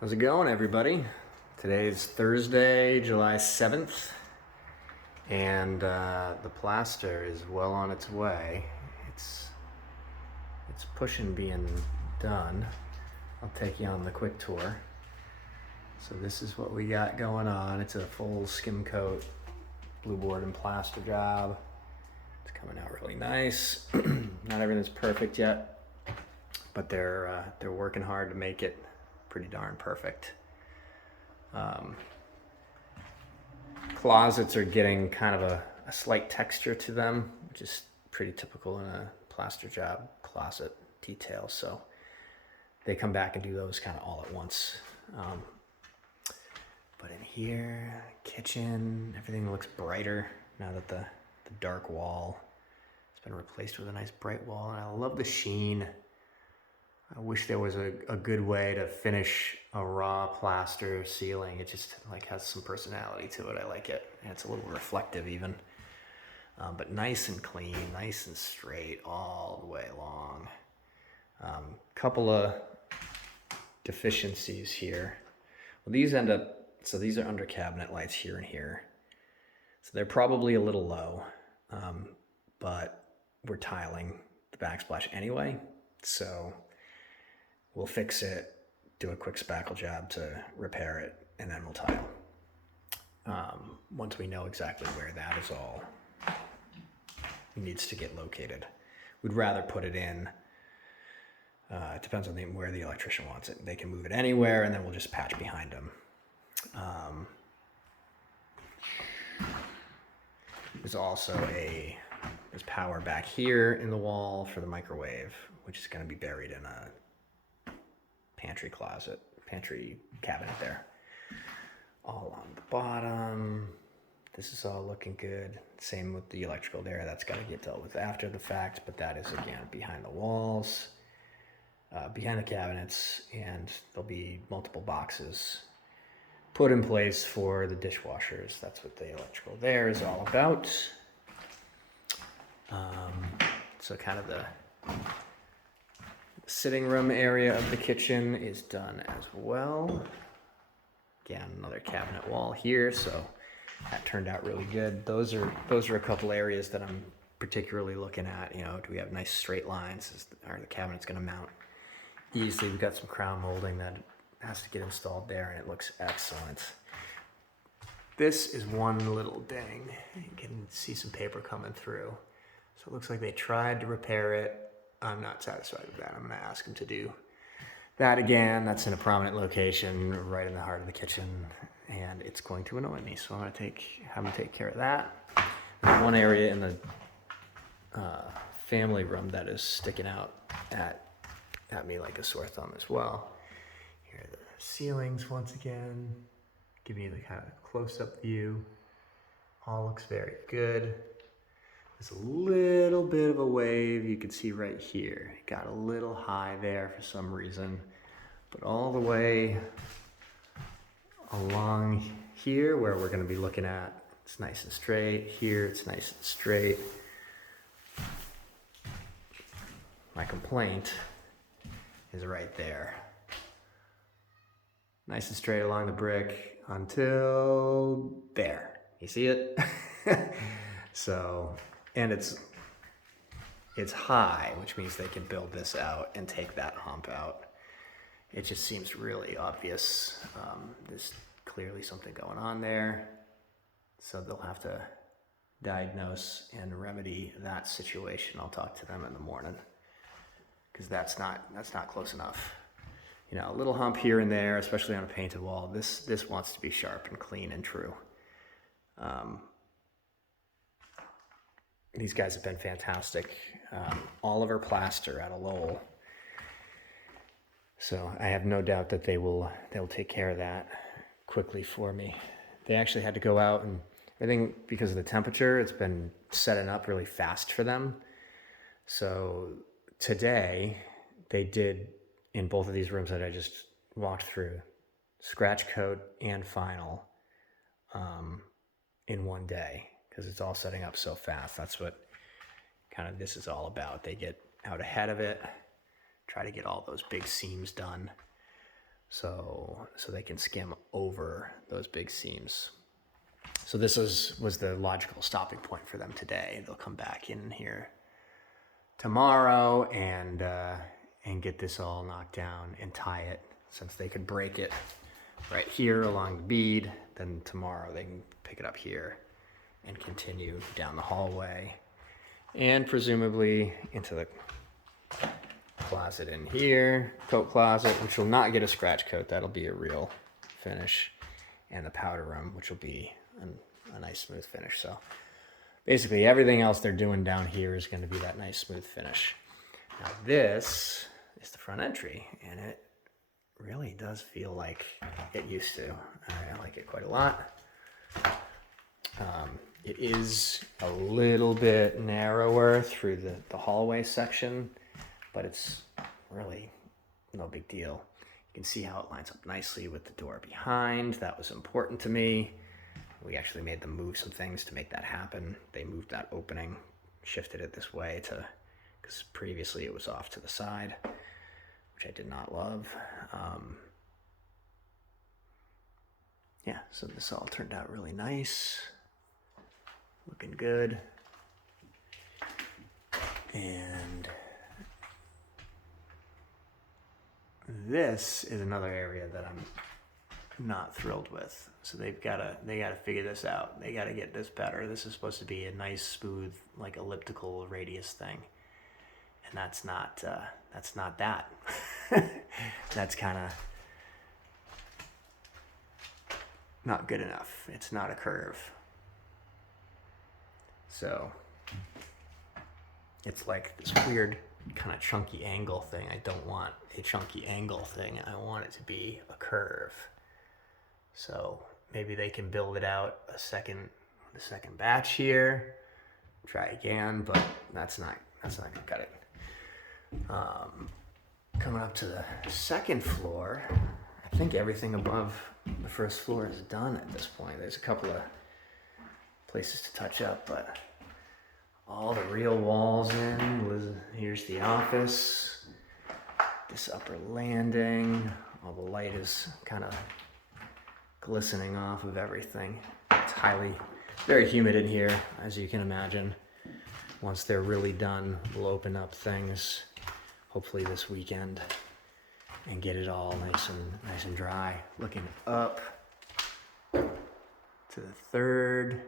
How's it going, everybody? Today's Thursday, July 7th, and the plaster is well on its way. It's pushing being done. I'll take you on the quick tour. So this is what we got going on. It's a full skim coat blue board and plaster job. It's coming out really nice. Not everything's perfect yet, but they're working hard to make it pretty darn perfect. Closets are getting kind of a slight texture to them, which is pretty typical in a plaster job closet detail. So they come back and do those kind of all at once. But in here, kitchen, everything looks brighter now that the dark wall has been replaced with a nice bright wall. And I love the sheen. I wish there was a good way to finish a raw plaster ceiling. It just like has some personality to it. I like it. And it's a little reflective even. But nice and clean, nice and straight all the way along. Couple of deficiencies here. Well, these end up, so these are under cabinet lights here and here. So they're probably a little low, but we're tiling the backsplash anyway. So we'll fix it, do a quick spackle job to repair it, and then we'll tile. Once we know exactly where that is all needs to get located. We'd rather put it in, it depends on where the electrician wants it. They can move it anywhere, and then we'll just patch behind them. There's also there's power back here in the wall for the microwave, which is going to be buried in a pantry cabinet there. All on the bottom. This is all looking good. Same with the electrical there. That's got to get dealt with after the fact, but that is again behind the walls, behind the cabinets, and there'll be multiple boxes put in place for the dishwashers. That's what the electrical there is all about. So kind of the sitting room area of the kitchen is done as well. Again, another cabinet wall here, so that turned out really good. Those are a couple areas that I'm particularly looking at. You know, do we have nice straight lines? Are the cabinets going to mount easily? We've got some crown molding that has to get installed there, and it looks excellent. This is one little ding. You can see some paper coming through. So it looks like they tried to repair it. I'm not satisfied with that. I'm going to ask them to do that again. That's in a prominent location right in the heart of the kitchen, and it's going to annoy me. So I'm going to have them take care of that. There's one area in the family room that is sticking out at me like a sore thumb as well. Here are the ceilings once again, giving you the kind of close-up view. All looks very good. There's a little bit of a wave you can see right here. It got a little high there for some reason, but all the way along here where we're going to be looking at, it's nice and straight. Here it's nice and straight. My complaint is right there. Nice and straight along the brick until there. You see it? So, and it's high, which means they can build this out and take that hump out. It just seems really obvious. There's clearly something going on there. So they'll have to diagnose and remedy that situation. I'll talk to them in the morning, because that's not close enough. You know, a little hump here and there, especially on a painted wall. This wants to be sharp and clean and true. These guys have been fantastic. Oliver Plaster out of Lowell. So I have no doubt that they'll take care of that quickly for me. They actually had to go out, and I think because of the temperature, it's been setting up really fast for them. So today they did, in both of these rooms that I just walked through, scratch coat and final in one day, because it's all setting up so fast. That's what kind of this is all about. They get out ahead of it, try to get all those big seams done so they can skim over those big seams. So this was the logical stopping point for them today. They'll come back in here tomorrow and get this all knocked down and tie it, since they could break it right here along the bead. Then tomorrow they can pick it up here and continue down the hallway and presumably into the closet in here, coat closet, which will not get a scratch coat. That'll be a real finish, and the powder room, which will be a nice smooth finish. So basically everything else they're doing down here is going to be that nice smooth finish. Now this is the front entry, and it really does feel like it used to. I like it quite a lot. It is a little bit narrower through the hallway section, but it's really no big deal. You can see how it lines up nicely with the door behind. That was important to me. We actually made them move some things to make that happen. They moved that opening, shifted it this way because previously it was off to the side, which I did not love. Yeah, so this all turned out really nice. Looking good. And this is another area that I'm not thrilled with. So they gotta figure this out. They gotta get this better. This is supposed to be a nice, smooth, like elliptical radius thing, and that's not that. That's kind of not good enough. It's not a curve. So it's like this weird kind of chunky angle thing. I don't want a chunky angle thing. I want it to be a curve. So maybe they can build it out the second batch here. Try again, but that's not gonna cut it. Coming up to the second floor, I think everything above the first floor is done at this point. There's a couple of places to touch up, but all the real walls in. Here's the office, this upper landing. All the light is kind of glistening off of everything. It's very humid in here, as you can imagine. Once they're really done, we'll open up things, hopefully this weekend, and get it all nice and dry. Looking up to the third.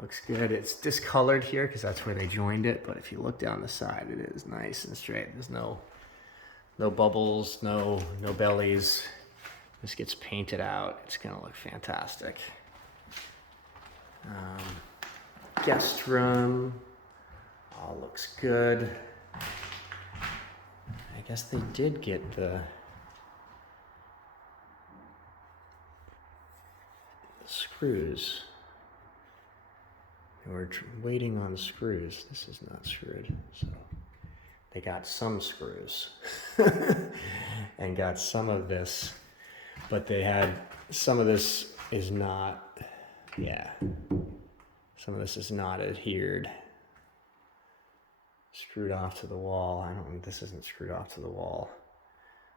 Looks good. It's discolored here because that's where they joined it, but if you look down the side, it is nice and straight. There's no bubbles, no bellies. This gets painted out. It's gonna look fantastic. Guest room, all looks good. I guess they did get the screws. We're waiting on screws. This is not screwed, so they got some screws and got some of this, but they had some of this is not. Yeah, some of this is not adhered. Screwed off to the wall. This isn't screwed off to the wall,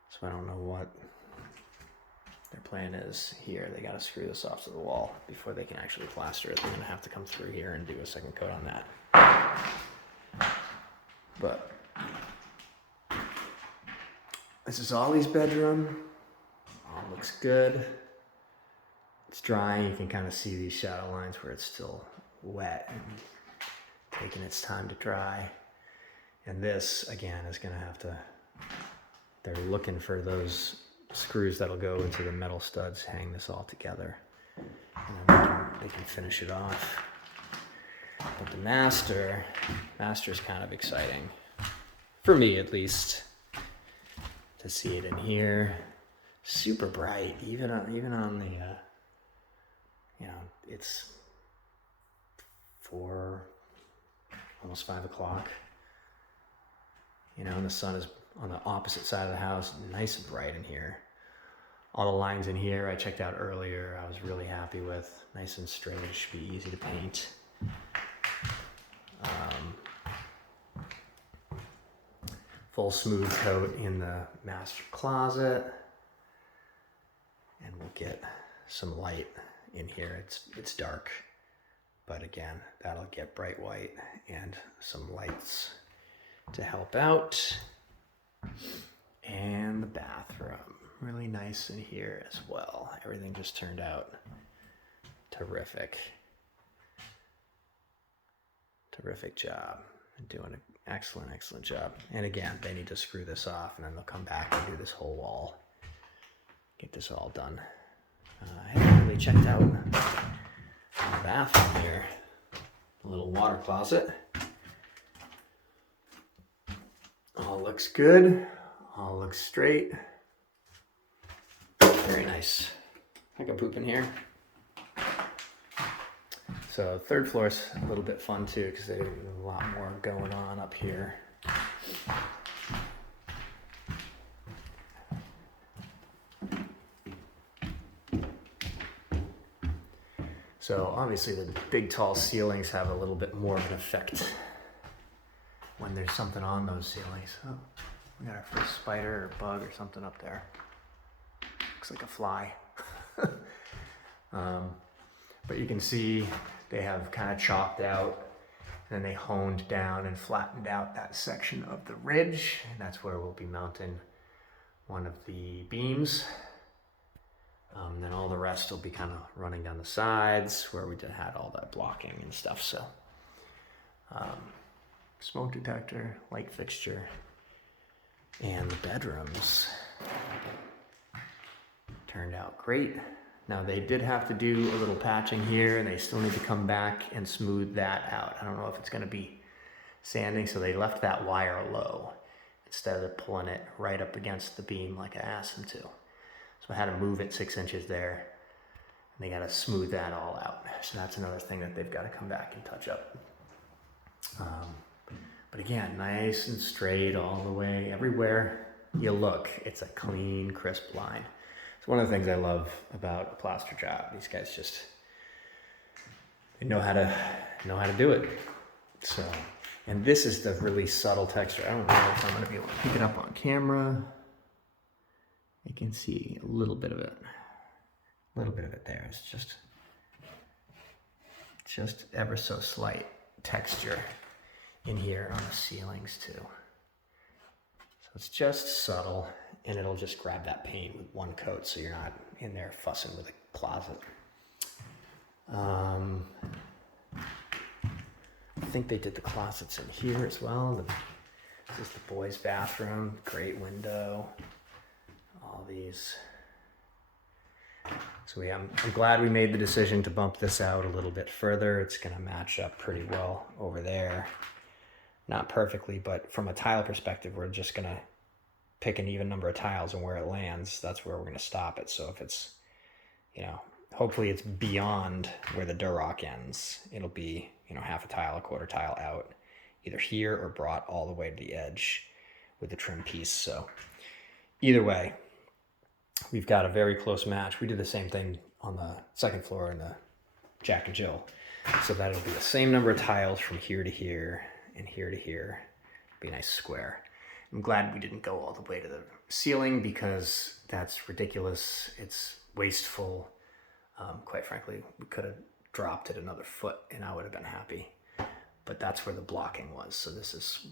so I don't know what their plan is here. They got to screw this off to the wall before they can actually plaster it. They're going to have to come through here and do a second coat on that. But this is Ollie's bedroom. All looks good. It's drying. You can kind of see these shadow lines where it's still wet and taking its time to dry. And this, again, is going to have to, they're looking for those screws that'll go into the metal studs, hang this all together, and then they can finish it off. But the master's kind of exciting, for me at least, to see it in here. Super bright, even on the, it's 4, almost 5 o'clock. And the sun is on the opposite side of the house, nice and bright in here. All the lines in here I checked out earlier, I was really happy with. Nice and straight, it should be easy to paint. Full smooth coat in the master closet. and we'll get some light in here. It's dark, but again, that'll get bright white and some lights to help out. And the bathroom, really nice in here as well. Everything just turned out terrific. Terrific job. Doing an excellent, excellent job. And again, they need to screw this off and then they'll come back and do this whole wall. Get this all done. I haven't really checked out the bathroom here. A little water closet. All looks good. All looks straight. Very nice. I can poop in here. So third floor's a little bit fun too because there's a lot more going on up here. So obviously the big tall ceilings have a little bit more of an effect when there's something on those ceilings. Oh, we got our first spider or bug or something up there. Looks like a fly. But you can see they have kind of chopped out and then they honed down and flattened out that section of the ridge. And that's where we'll be mounting one of the beams. Then all the rest will be kind of running down the sides where we had all that blocking and stuff. So smoke detector, light fixture, and the bedrooms turned out great. Now they did have to do a little patching here and they still need to come back and smooth that out. I don't know if it's gonna be sanding, so they left that wire low instead of pulling it right up against the beam like I asked them to. So I had to move it 6 inches there and they gotta smooth that all out. So that's another thing that they've gotta come back and touch up. But again, nice and straight all the way. Everywhere you look, it's a clean, crisp line. It's one of the things I love about a plaster job. These guys just, they know how to do it. So, and this is the really subtle texture. I don't know if I'm gonna be able to pick it up on camera. You can see a little bit of it. A little bit of it there. It's just ever so slight texture in here on the ceilings too. So it's just subtle and it'll just grab that paint with one coat so you're not in there fussing with a closet. I think they did the closets in here as well. This is the boys' bathroom, great window, all these. So I'm glad we made the decision to bump this out a little bit further. It's gonna match up pretty well over there. Not perfectly, but from a tile perspective, we're just gonna pick an even number of tiles and where it lands, that's where we're gonna stop it. So if it's, you know, hopefully it's beyond where the Durock ends. It'll be, you know, half a tile, a quarter tile out, either here or brought all the way to the edge with the trim piece. So either way, we've got a very close match. We did the same thing on the second floor in the Jack and Jill. So that'll be the same number of tiles from here to here and here to here. Be a nice square. I'm glad we didn't go all the way to the ceiling because that's ridiculous. It's wasteful. Quite frankly, we could have dropped it another foot and I would have been happy. But that's where the blocking was. So this is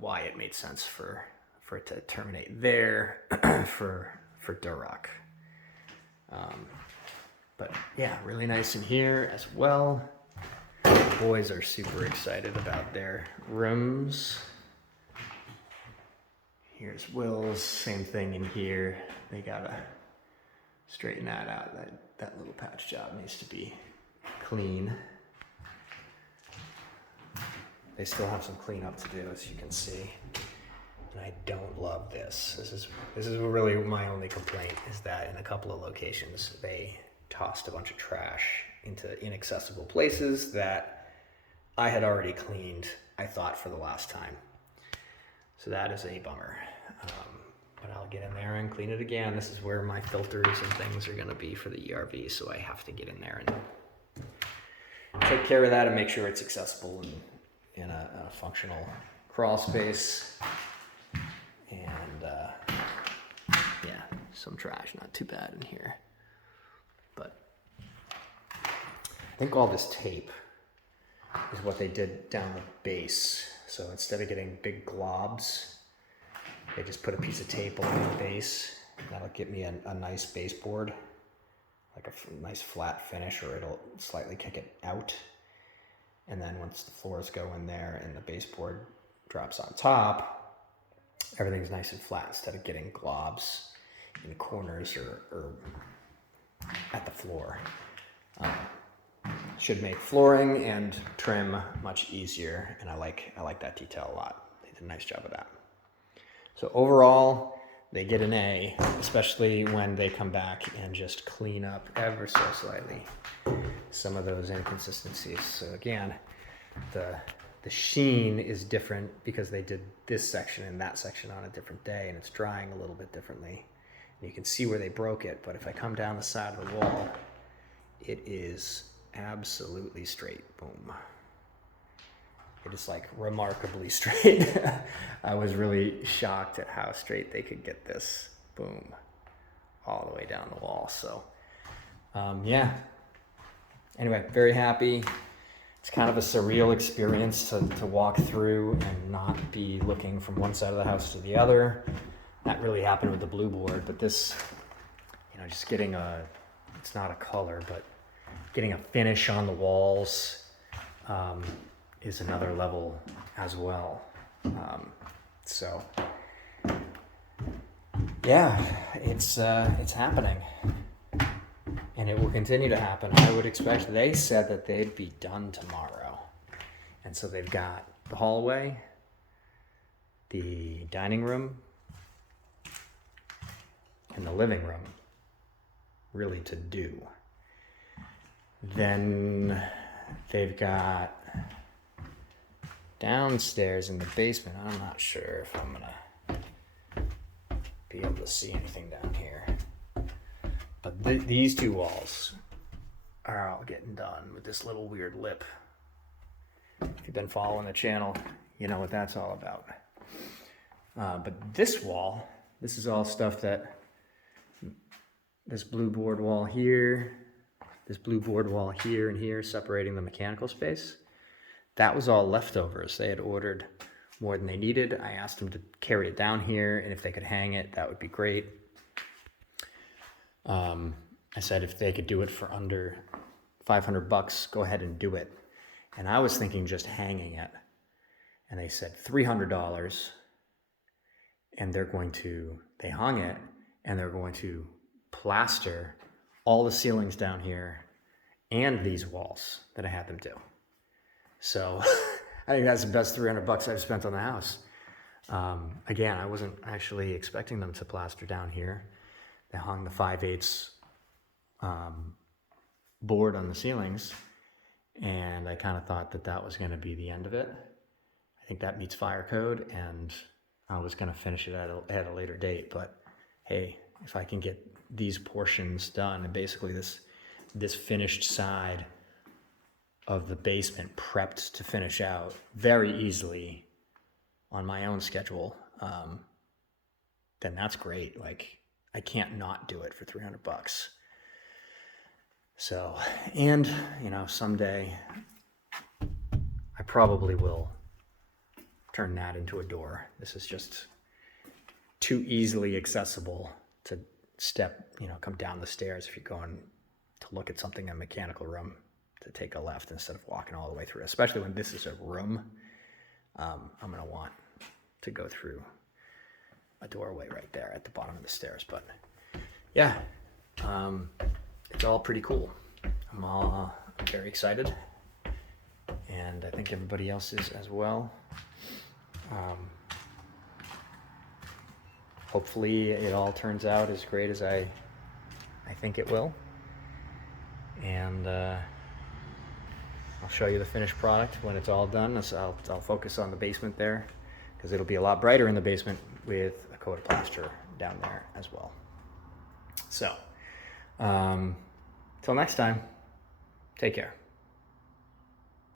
why it made sense for it to terminate there for Durock. But yeah, really nice in here as well. The boys are super excited about their rooms. Here's Will's, same thing in here. They gotta straighten that out. That little patch job needs to be clean. They still have some cleanup to do, as you can see. And I don't love this. This is really my only complaint, is that in a couple of locations they tossed a bunch of trash into inaccessible places that I had already cleaned, I thought, for the last time. So that is a bummer. But I'll get in there and clean it again. This is where my filters and things are gonna be for the ERV, so I have to get in there and take care of that and make sure it's accessible and in a functional crawl space. And yeah, some trash, not too bad in here. I think all this tape is what they did down the base. So instead of getting big globs, they just put a piece of tape along the base. That'll get me a nice baseboard, like a nice flat finish, or it'll slightly kick it out. And then once the floors go in there and the baseboard drops on top, everything's nice and flat instead of getting globs in corners or at the floor. Should make flooring and trim much easier, and I like that detail a lot. They did a nice job of that. So overall, they get an A, especially when they come back and just clean up ever so slightly some of those inconsistencies. So again, the sheen is different because they did this section and that section on a different day, and it's drying a little bit differently. And you can see where they broke it, but if I come down the side of the wall, it is absolutely straight. Boom. It is like remarkably straight. I was really shocked at how straight they could get this. Boom. All the way down the wall. So, yeah. Anyway, very happy. It's kind of a surreal experience to walk through and not be looking from one side of the house to the other. That really happened with the blue board, but this, just getting it's not a color, but getting a finish on the walls is another level as well. So yeah, it's happening, and it will continue to happen. I would expect. They said that they'd be done tomorrow, and so they've got the hallway, the dining room, and the living room really to do. Then they've got downstairs in the basement. I'm not sure if I'm gonna be able to see anything down here, but these two walls are all getting done with this little weird lip. If you've been following the channel, you know what that's all about. But this wall, this is all stuff that this blue board wall here, this blue board wall here and here, separating the mechanical space, that was all leftovers. They had ordered more than they needed. I asked them to carry it down here, and if they could hang it, that would be great. I said if they could do it for under $500, go ahead and do it. And I was thinking just hanging it. And they said $300, and they hung it, and they're going to plaster all the ceilings down here and these walls that I had them do. So I think that's the best $300 I've spent on the house. Again, I wasn't actually expecting them to plaster down here. They hung the 5/8 board on the ceilings, and I kind of thought that was going to be the end of it. I think that meets fire code, and I was going to finish it at a later date. But hey, if I can get these portions done, and basically this finished side of the basement prepped to finish out very easily on my own schedule, then that's great. Like, I can't not do it for $300. So, and someday I probably will turn that into a door. This is just too easily accessible to come down the stairs if you're going to look at something in a mechanical room, to take a left instead of walking all the way through, especially when this is a room. I'm going to want to go through a doorway right there at the bottom of the stairs. But yeah, it's all pretty cool. I'm very excited, and I think everybody else is as well. Hopefully it all turns out as great as I think it will. And I'll show you the finished product when it's all done. So I'll focus on the basement there, because it'll be a lot brighter in the basement with a coat of plaster down there as well. So, till next time, take care.